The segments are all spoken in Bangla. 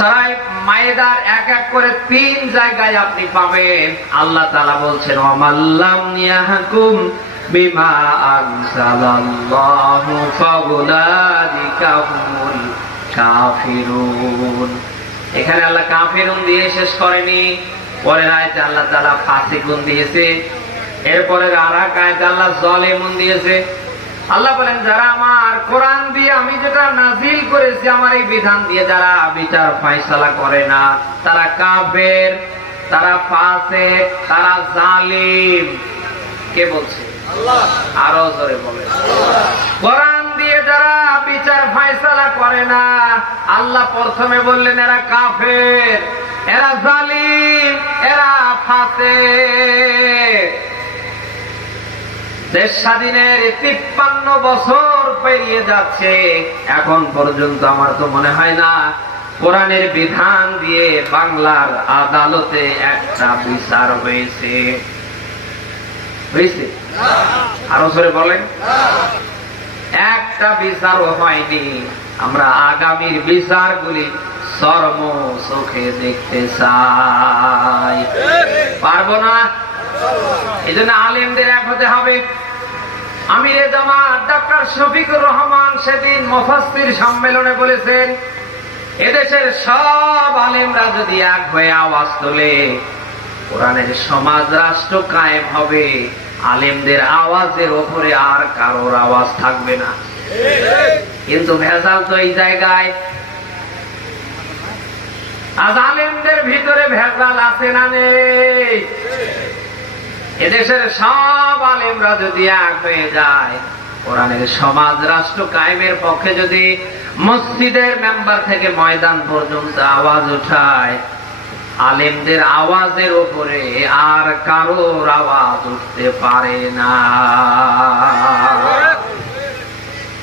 সারাই মায়েদার এক এক করে তিন জায়গায় আপনি পাবেন। আল্লাহ তালা বলছেন অমাল্লাম ইয়াহকুম বিমা আনসালাল্লাহু ফাউলাইকা কাফিরুন। এখানে আল্লাহ কাফিরুন দিয়ে শেষ করেনি। পরের আয়তে আল্লাহ তালা ফাসিকুন দিয়েছে। এরপরে আর এক আয়তে আল্লাহ জলেমুন দিয়েছে। আল্লাহ বলেন যারা আমার কোরআন দিয়ে আমি যেটা নাজিল করেছি আমার এই বিধান দিয়ে যারা বিচার ফয়সালা করে না তারা কাফের তারা ফাসে তারা জালিম। কে বলছে? আরও জোরে বলে কোরআন দিয়ে যারা বিচার ফয়সালা করে না আল্লাহ প্রথমে বললেন এরা কাফের এরা জালিম এরা ফাসে দেশ স্বাধীনের তিপ্পান্ন বছর পেরিয়ে যাচ্ছে। এখন পর্যন্ত আমার তো মনে হয় না, কোরআনের বিধান দিয়ে বাংলার আদালতে একটা বিচার হয়েছে। আরও সরে বলেন। একটা বিচারও হয়নি। আমরা আগামীর বিচারগুলি সর্ব চোখে দেখতে চাই। পারব না? এই জন্য আলেমদের এক হতে হবে। আমিরে জামাত ডাক্তার শফিকুর রহমান সেদিন সম্মেলনে বলেছেন, এদেশের সব আলেমরা যদি এক হয়ে আওয়াজ তোলে, কোরআনের সমাজ রাষ্ট্র কায়েম হবে। আলেমদের আওয়াজের ওপরে আর কারোর আওয়াজ থাকবে না। কিন্তু ভেজাল তো এই জায়গায়। আজ আলেমদের ভিতরে ভেজাল আছে না নেই? এদেশের সব আলেমরা যদি এক হয়ে যায়, কোরআনের সমাজ রাষ্ট্র কায়েমের পক্ষে যদি মসজিদের মেম্বার থেকে ময়দান পর্যন্ত আওয়াজ উঠায়, আলেমদের আওয়াজের ওপরে আর কারোর আওয়াজ উঠতে পারে না।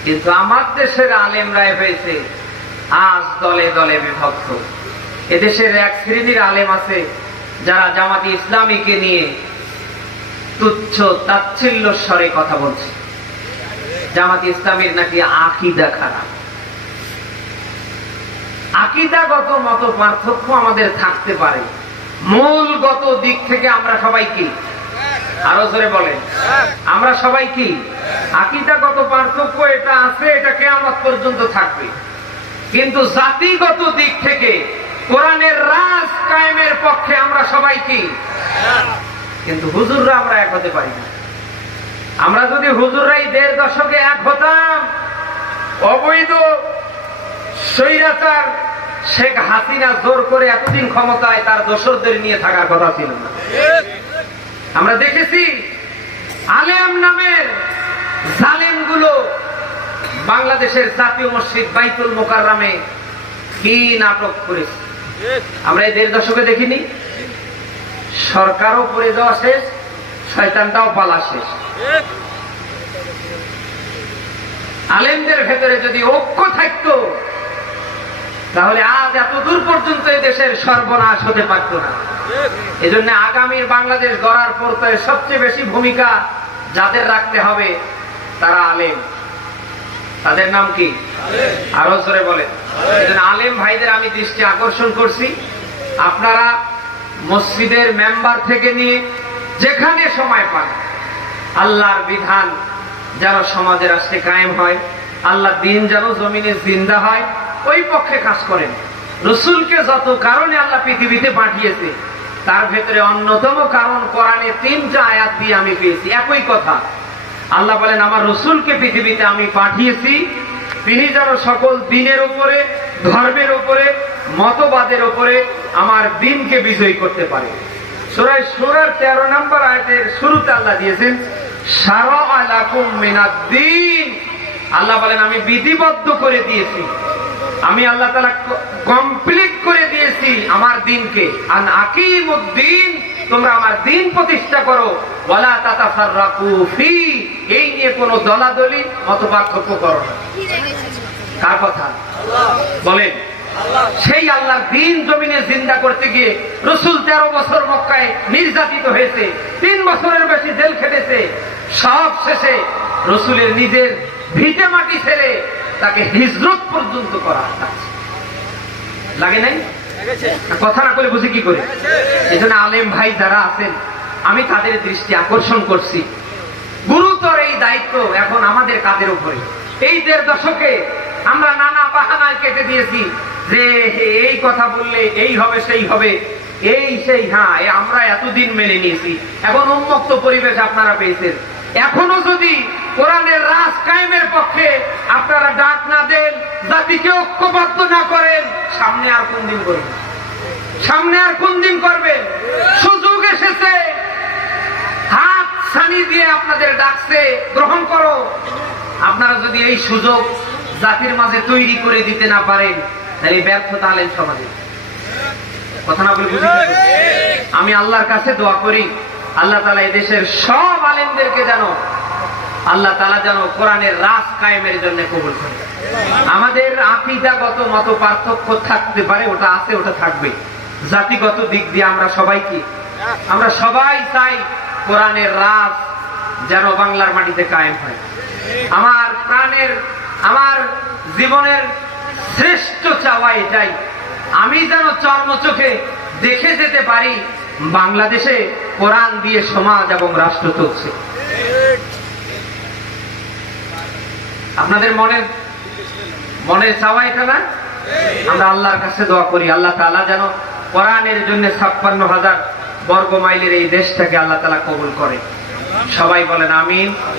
কিন্তু আমার দেশের আলেমরা হয়েছে, আজ দলে দলে বিভক্ত। এদেশের এক শ্রেণির আলেম আছে, যারা জামাতি ইসলামীকে নিয়ে তুচ্ছ তাচ্ছিল্য স্বরে কথা বলছে। জামাত ইসলামের নাকি আকিদা খারাপ। আকিদাগত মত পার্থক্য আমাদের থাকতে পারে। মূলগত দিক থেকে আমরা সবাই কি? আরও জোরে বলেন। আমরা সবাই কি? আকিদাগত পার্থক্য এটা আছে, এটা কেয়ামত পর্যন্ত থাকবে। কিন্তু জাতিগত দিক থেকে কোরআনের রাজ কায়েমের পক্ষে আমরা সবাই কি? কিন্তু হুজুররা আমরা এক হতে পারি না। আমরা যদি হুজুররাই দেড় দশকে এক হতাম, অবৈধ স্বৈরাচার শেখ হাসিনা জোর করে এতদিন ক্ষমতায় তার দোসরদের নিয়ে থাকার কথা ছিল না। আমরা দেখেছি আলেম নামের জালেমগুলো বাংলাদেশের জাতীয় মসজিদ বাইতুল মোকাররামে কি নাটক করেছে? আমরা এই দেড় দশকে দেখিনি? সরকারও পড়ে যাওয়া শেষ, শয়তানটাও পালা শেষ। আলেমদের ভেতরে যদি ঐক্য থাকতো, তাহলে আজ এত দূর পর্যন্ত এই দেশের সর্বনাশ হতে পারত না। এজন্য আগামীর বাংলাদেশ গড়ার পর্যায়ে সবচেয়ে বেশি ভূমিকা যাদের রাখতে হবে, তারা আলেম। তাদের নাম কি? আরও জোরে বলে এজন্য আলেম ভাইদের আমি দৃষ্টি আকর্ষণ করছি। আপনারা মসজিদের মেম্বার থেকে নিয়ে যেখানে সময় পান। আল্লাহর বিধান যেন সমাজের রাষ্ট্রে কায়েম হয়, আল্লাহ দিন যেন জমিনে জিন্দা হয়, ওই পক্ষে কাজ করেন। রসুলকে যত কারণে আল্লাহ পৃথিবীতে পাঠিয়েছে, তার ভেতরে অন্যতম কারণ কোরআনে তিনটা আয়াত দিয়ে আমি পেয়েছি। একই কথা, আল্লাহ বলেন, আমার রসুলকে পৃথিবীতে আমি পাঠিয়েছি। তিনি যেন সকল দিনের উপরে, ধর্মের উপরে, মতবাদের উপরে আমার দিনকে বিজয়ী করতে পারে। সুরাই সুরার তেরো নম্বর আয়াতের শুরুতে আল্লাহ দিয়েছেন আল্লাহ বলেন আমি বিধিবদ্ধ করে দিয়েছি। আমি আল্লাহ তালা কমপ্লিট করে দিয়েছি আমার দিনকে। আন আকিমুদ্দিন তোমরা আমার দিন প্রতিষ্ঠা করো। ওয়ালা তাতাফাররাকু ফি এই নিয়ে কোনো দলাদলি মত পার্থক্য করো না। কার কথা? বলেন। সেই আল্লাহর দিন জমিনে জিন্দা করতে গিয়ে রসুল তেরো বছর মক্কায় নির্যাতিত হয়েছে, তিন বছরের বেশি জেল খেটেছে। সব শেষে রসুলের নিজের ভিটে মাটি ছেড়ে তাকে হিজরত পর্যন্ত করা লাগে নাই? কথা না করে বুঝি কি করে? এই জন্য আলেম ভাই যারা আছেন, আমি তাদের দৃষ্টি আকর্ষণ করছি। গুরুতর এই দায়িত্ব এখন আমাদের কাদের উপরে? এই দেড় দশকে আমরা নানা বাহানায় কেটে দিয়েছি। যে এই কথা বললে, এই হবে, সেই হবে, এই সেই হ্যাঁ আমরা এতদিন মেনে নিয়েছি। এখন উন্মুক্ত পরিবেশ আপনারা পেয়েছেন। এখনও যদি কোরআনের রাজ কায়েমের পক্ষে আপনারা ডাক না দেন, জাতিকে ঐক্যবদ্ধ না করেন, সামনে আর কোন দিন করবেন? সামনে আর কোন দিন করবেন? সুযোগ এসেছে। হাত ছানি দিয়ে আপনাদের ডাকছে, গ্রহণ করো। আপনারা যদি এই সুযোগ জাতির মাঝে তৈরি করে দিতে না পারেন তাহলে ব্যর্থতা আলেন সমাজে কথা না বলে বুঝি আমি আল্লাহর কাছে দোয়া করি, আল্লাহ তালা দেশের সব আলেমদেরকে যেন, আল্লাহ তালা যেন কোরআনের রাস কায়েমের জন্য কবুল করে। আমাদের আকিদাগত মত পার্থক্য থাকতে পারে, ওটা আছে, ওটা থাকবে। জাতিগত দিক দিয়ে আমরা সবাই কি? আমরা সবাই চাই কোরআনের রাস যেন বাংলার মাটিতে কায়েম হয়। আমার প্রাণের, আমার জীবনের শ্রেষ্ঠ চাওয়া এটাই। আমি যেন চর্ম চোখে দেখে যেতে পারি, বাংলাদেশে কোরআন দিয়ে সমাজ এবং রাষ্ট্র চলছে। আপনাদের মনের মনের চাওয়া এটা না? আমরা আল্লাহর কাছে দোয়া করি, আল্লাহ তাআলা যেন কোরআনের জন্য ছাপ্পান্ন হাজার বর্গ মাইলের এই দেশটাকে আল্লাহ তাআলা কবুল করে। সবাই বলেন আমিন।